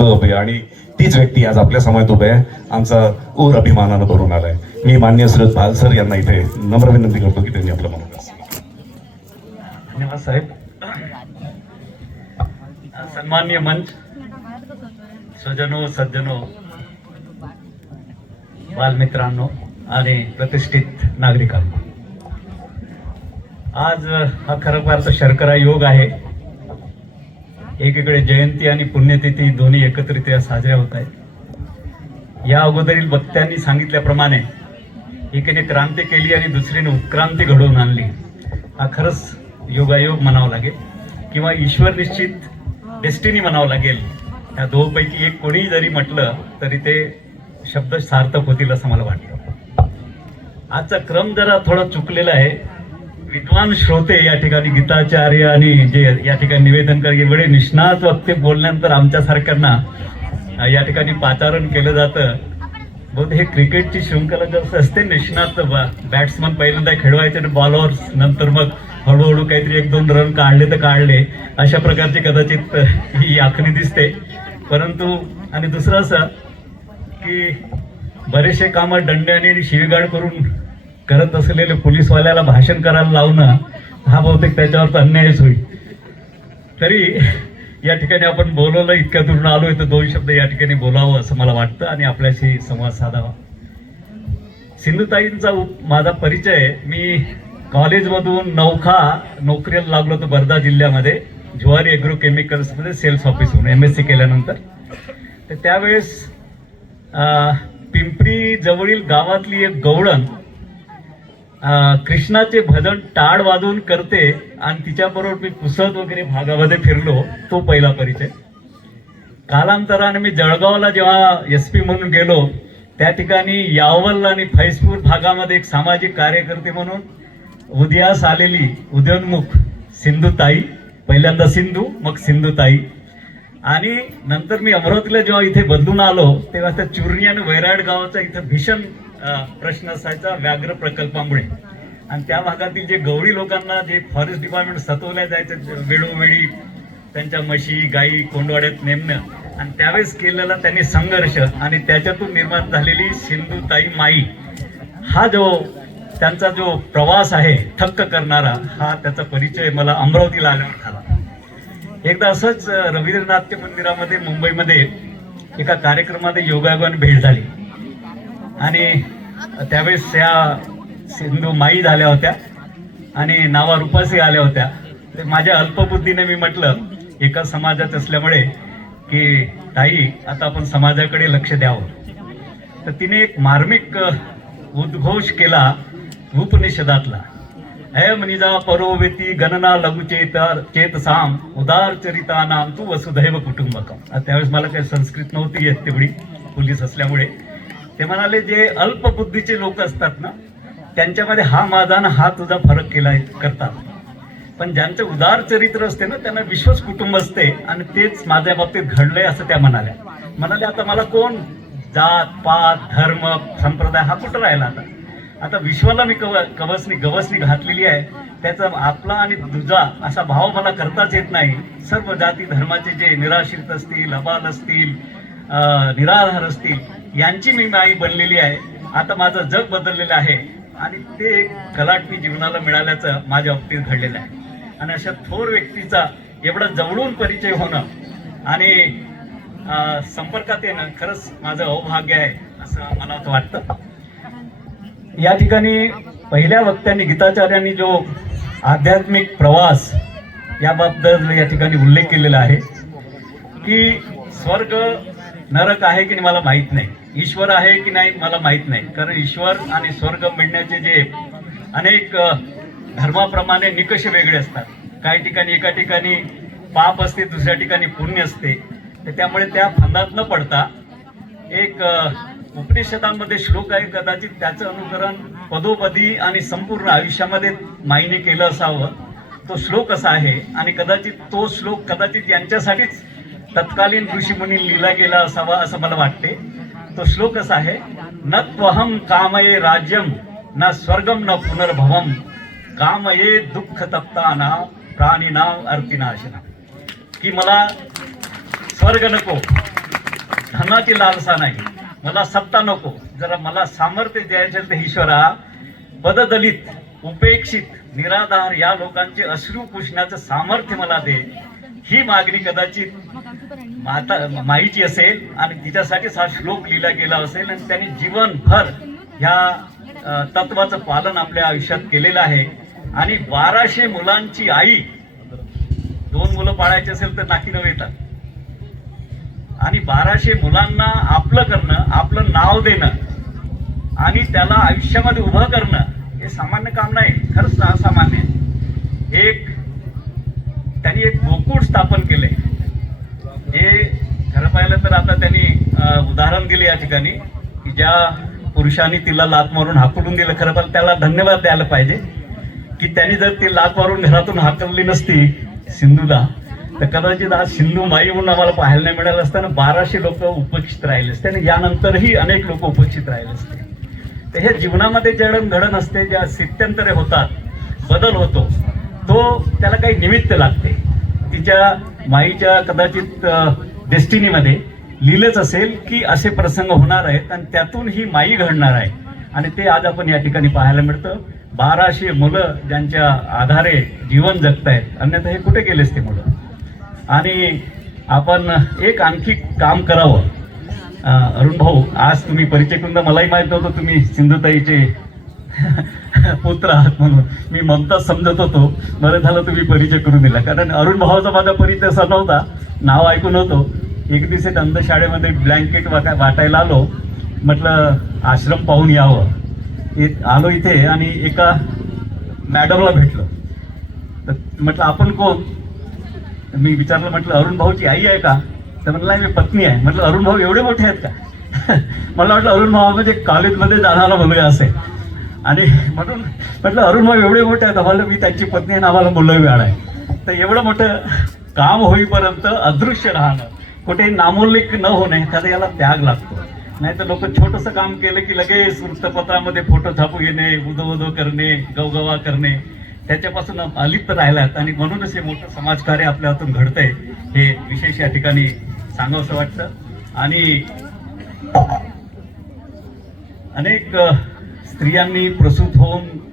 तप आणि तीच व्यक्ती आज आपल्यासमोर उभे आहे. आमचा ओर अभिमानानं भरून आलाय. मी मान्य श्रद भालसर यांना इथे नम्र विनंती करतो की त्यांनी आपलं मनोगत धन्यवाद साहेब. सन्मान्य मंच स्वजनो सज्जनो बालमित्रांनो आणि प्रतिष्ठित नागरिकांनो. आज हा खरं फार तर शर्करा योग आहे. एकीकडे जयंती आणि पुण्यतिथी दोन्ही एकत्रित साजऱ्या होत आहेत. या अगोदरील वक्त्यांनी सांगितल्याप्रमाणे एकीने क्रांती केली आणि दुसरीने उत्क्रांती घडवून आणली. हा खरंच योगायोग म्हणावा लागेल किंवा ईश्वर निश्चित डेस्टिनी म्हणावं लागेल. या दोपैकी एक कोणीही जरी म्हटलं तरी ते शब्द सार्थक होतील असं मला वाटतं. आजचा क्रम जरा थोडा चुकलेला आहे. विद्वान श्रोते या ठिकाणी गीताचार्य आणि जे या ठिकाणी निवेदन कर एवढे निष्णात वक्ते बोलल्यानंतर आमच्यासारख्यांना या ठिकाणी पाचारण केलं जातं. बहुत हे क्रिकेटची शृंखला जसं असते निष्णात बॅट्समन पहिल्यांदा खेळवायचे बॉलर नंतर मग हळूहळू काहीतरी एक दोन रन काढले तर काढले. अशा प्रकारची कदाचित ही आखणी दिसते. परंतु आणि दुसरं असं की बरेचसे कामं दंड्याने आणि शिवीगाड करून करत असलेले पोलीसवाल्याला भाषण करायला लावणं हा बहुतेक त्याच्यावर तर अन्यायच होईल तरी या ठिकाणी आपण बोलवलं इतक्या दुरून आलो तर दोन शब्द या ठिकाणी बोलावं असं मला वाटतं आणि आपल्याशी संवाद साधावा सिंधुताईंचा माझा परिचय आहे. मी कॉलेजमधून नौखा नोकरीला लागलो होतो वर्धा जिल्ह्यामध्ये ज्वारी एग्रो केमिकल्समध्ये सेल्स ऑफिस म्हणून एम एस सी केल्यानंतर तर त्यावेळेस पिंपरी जवळील गावातली एक गवळण कृष्णाचे भजन टाळ वाजवून करते आणि तिच्याबरोबर मी पुसत वगैरे भागामध्ये फिरलो तो पहिला परिचय. कालांतराने मी जळगावला जेव्हा एस पी म्हणून गेलो त्या ठिकाणी यावल आणि फैजपूर भागामध्ये एक सामाजिक कार्यकर्ते म्हणून उदयास आलेली उदयोन्मुख सिंधुताई पहिल्यांदा सिंधू मग सिंधुताई. आणि नंतर मी अमरावतीला जेव्हा इथे बदलून आलो तेव्हा त्या चुरणी आणि वैराड गावाचा इथं भीषण प्रश्न असायचा व्याघ्र प्रकल्पामुळे. आणि त्या भागातील जे गवळी लोकांना जे फॉरेस्ट डिपार्टमेंट सतवल्या जायचं वेळोवेळी त्यांच्या म्हशी गाई कोंडवाड्यात नेमणं. आणि त्यावेळेस केलेला त्यांनी संघर्ष आणि त्याच्यातून निर्माण झालेली सिंधुताई माई. हा जो त्यांचा जो प्रवास आहे थक्क करणारा हा त्याचा परिचय मला अमरावतीला आल्यावर झाला. एकदा असंच रवींद्रनाथ्य रवींद्रनाथ मंदिरामध्ये मुंबईमध्ये एका कार्यक्रमामध्ये योगायोगाने भेट झाली. आणि त्यावेळेस त्या सिंधू माई झाल्या होत्या आणि नावा रुपासी आल्या होत्या. ते माझ्या अल्पबुद्धीने मी म्हटलं एका समाजात असल्यामुळे की ताई आता आपण समाजाकडे लक्ष द्यावं. तर तिने एक मार्मिक उद्घोष केला उपनिषदातला. अयम निजा परोवेती गणना लघुचेत चेत साम उदार चरिता नाम तू वसुधैव कुटुंबकम. त्यावेळेस मला काही संस्कृत नव्हती येत तेवढी पोलीस असल्यामुळे. ते म्हणाले जे अल्पबुद्धीचे लोक असतात ना त्यांच्यामध्ये हा माझा आणि हा तुझा फरक केला करतात. पण ज्यांचं उदार चरित्र असते ना त्यांना विश्वास कुटुंब असते आणि तेच माझ्या बाबतीत घडलंय असं त्या म्हणाल्या. म्हणाले आता मला कोण? जात पात धर्म संप्रदाय हा कुठं राहिला आता? आता विश्वाला मी कव कवसनी गवसनी घातलेली आहे. त्याचा आपला आणि तुझा असा भाव मला करताच येत नाही. सर्व जाती धर्माचे जे निराश्रित असतील अबाल असतील निराधार असतील यांची मी माई बनलेली आहे. आता माझं जग बदललेलं आहे. आणि ते एक कलाट मी जीवनाला मिळाल्याचं माझ्या बाबतीत घडलेलं आहे. आणि अशा थोर व्यक्तीचा एवढा जवळून परिचय होणं आणि संपर्कात येणं खरंच माझं अवभाग्य आहे असं मला वाटतं. या ठिकाणी पहिल्या वक्त्यांनी गीताचार्यांनी जो आध्यात्मिक प्रवास याबद्दल या ठिकाणी उल्लेख केलेला आहे की स्वर्ग नरक आहे की नाही मला माहीत नाही. ईश्वर आहे की नाही मला माहीत नाही. कारण ईश्वर आणि स्वर्ग मिळण्याचे जे अनेक धर्माप्रमाणे निकष वेगळे असतात. काही ठिकाणी एका ठिकाणी पाप असते दुसऱ्या ठिकाणी पुण्य असते. तर त्यामुळे त्या फंदात न पडता एक उपनिषदांमध्ये श्लोक आहे कदाचित त्याचं अनुकरण पदोपदी आणि संपूर्ण आयुष्यामध्ये माईने केलं असावं. तो श्लोक असा आहे आणि कदाचित तो श्लोक कदाचित यांच्यासाठीच तत्कालीन ऋषीमुनी लिहिला गेला असावा असं मला वाटते. तो श्लोक असा आहे न त्वहम कामये राज्यम न स्वर्गम न पुनर्भवम कामये दुःख तप्ताना प्राणीना अर्थिनाशना की मला स्वर्ग नको धनाची लालसा नाही मला सत्ता नको. जरा मला सामर्थ्य द्यायचे तर ईश्वरा पददलित उपेक्षित निराधार या लोकांचे अश्रू पुसण्याचं सामर्थ्य मला दे. ही मागणी कदाचित माता माईची असेल आणि तिच्यासाठीच हा श्लोक लिहिला गेला असेल आणि त्यांनी जीवनभर ह्या तत्वाचं पालन आपल्या आयुष्यात केलेलं आहे. आणि बाराशे मुलांची आई दोन मुलं पाळायची असेल तर नाकीनं येतात. आणि बाराशे मुलांना आपलं करणं आपलं नाव देणं आणि त्याला आयुष्यामध्ये उभं करणं हे सामान्य काम नाही. खरंच असामान्य आहे. एक त्यांनी एक गोकुळ स्थापन केले खरं पाहिलं तर आता त्यांनी उदाहरण दिले या ठिकाणी की ज्या पुरुषांनी तिला लात मारून हाकलून दिलं खरं तर त्याला धन्यवाद द्यायला पाहिजे की त्यांनी जर ती लात मारून घरातून हाकलली नसती सिंधूला तर कदाचित आज सिंधू माई म्हणून आम्हाला पाहायला नाही मिळालं असताना बाराशे लोक उपस्थित राहिले असते आणि यानंतरही अनेक लोक उपस्थित राहिले असते. तर हे जीवनामध्ये जडण घडण असते ज्या स्थित्यंतरे होतात बदल होतो तो त्याला काही निमित्त लागते. तिच्या माईच्या कदाचित डेस्टिनीमध्ये लिहिलंच असेल की असे प्रसंग होणार आहेत आणि त्यातून ही माई घडणार आहे. आणि ते आज आपण या ठिकाणी पाहायला मिळतं. बाराशे मुलं ज्यांच्या आधारे जीवन जगतायत अन्यथा हे कुठे गेलेच ते मुलं? आणि आपण एक आणखी काम करावं. अरुण भाऊ आज तुम्ही परिचय करून मलाही माहीत नव्हतं तुम्ही सिंधुताईचे पुत्र आहात म्हणून. मी ममता समजत होतो. बरं झालं तुम्ही परिचय करून दिला. कारण अरुण भावाचा माझा परिचय असा नव्हता. नाव ऐकून होतो. एक दिवशी दंदशाळेमध्ये ब्लँकेट वाटा वाटायला आलो. म्हटलं आश्रम पाहून यावं. आलो इथे आणि एका मॅडमला भेटलो. तर म्हटलं आपण कोण? मी विचारलं म्हटलं अरुण भाऊची आई आहे का? तर म्हटलं मी पत्नी आहे. म्हटलं अरुण भाऊ एवढे मोठे आहेत का? मला वाटलं अरुण भाऊ म्हणजे कॉलेजमध्ये जाणारा मुलगा असेल. आणि म्हणून म्हटलं अरुण भाऊ एवढे मोठे आहेत आम्हाला मी त्यांची पत्नी आहे आणि आम्हाला मुलं वेळ आहे. तर एवढं मोठं काम होईपर्यंत अदृश्य राहणं. कुठे नामोल्लेख न होणे त्याला याला त्याग लागतो. नाही तर लोक छोटंसं काम केलं की लगेच वृत्तपत्रामध्ये फोटो छापू घेणे उदोउदो करणे गवगवा करणे. त्याच्यापासून अलिप्त राहिल्यात आणि म्हणूनच हे मोठं समाजकार्य आपल्या हातून घडतंय हे विशेष या ठिकाणी सांगावंसं वाटतं. आणि अनेक स्त्रियांनी प्रसूत होऊन